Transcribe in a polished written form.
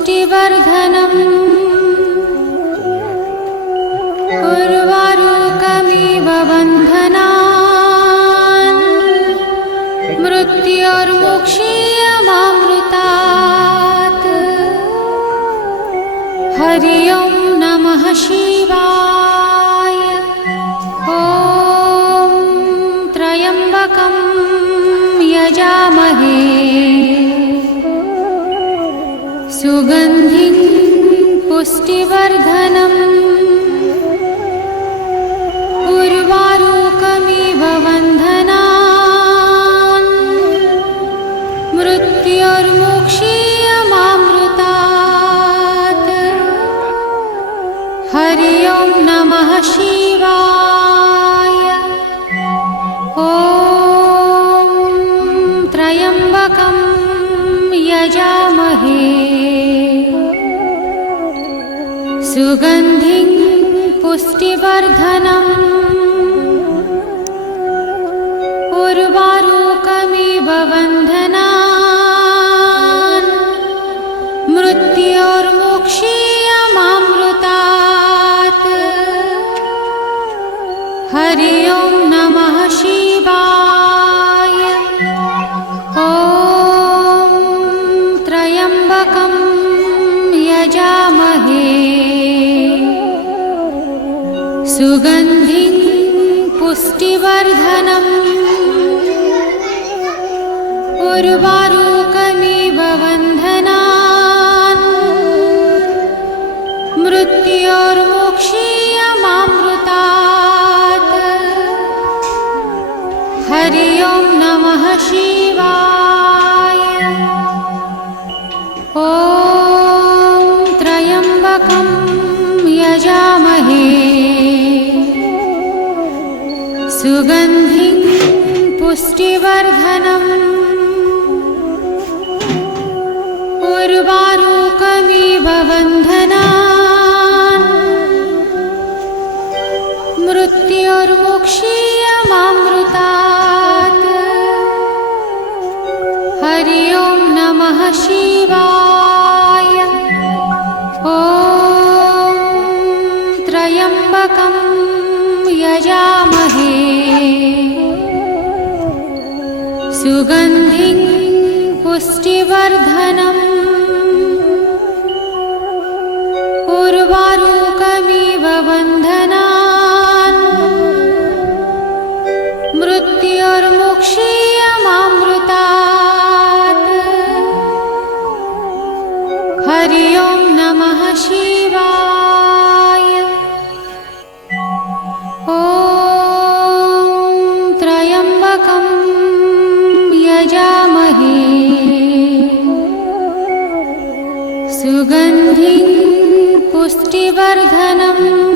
पुष्टिवर्धनम् उर्वारुकमिव बन्धनान् मृत्योर्मुक्षीयमामृतात्। हरि ओं नमः शिवाय। ॐ त्र्यम्बकं यजामहे सुगन्धिं पुष्टिवर्धनम् उर्वारुकमिव बन्धनान् मृत्योर्मुक्षीयमामृतात्। हरि ओं नमः शिवाय। ॐ त्र्यम्बकं यजामहे सुगन्धिं पुष्टिवर्धनम् उर्वारुकमिव बन्धनान् मृत्योर्मुक्षीयमामृतात्। हरि ओं नमः शिवाय। ॐ त्र्यम्बकं यजामहे सुगन्धिं पुष्टिवर्धनम् उर्वारुकमिव बन्धनान् मृत्योर्मुक्षीयमामृतात्। हरि ओं नमः शिवाय। ॐ त्र्यम्बकं यजामहे सुगन्धिं पुष्टिवर्धनम् उर्वारुकमिव बन्धनान् मृत्योर्मुक्षीयमामृतात्। हरि ओं नमः शिवाय। ॐ त्र्यम्बकं यजामहे सुगन्धिं पुष्टिवर्धनम् उर्वारुकमिव बन्धनान् मृत्योर्मुक्षीयमामृतात्। हरि ओं नमः शिवाय। ॐ त्र्यम्बकं यजामहे सुगन्धिं पुष्टिवर्धनम्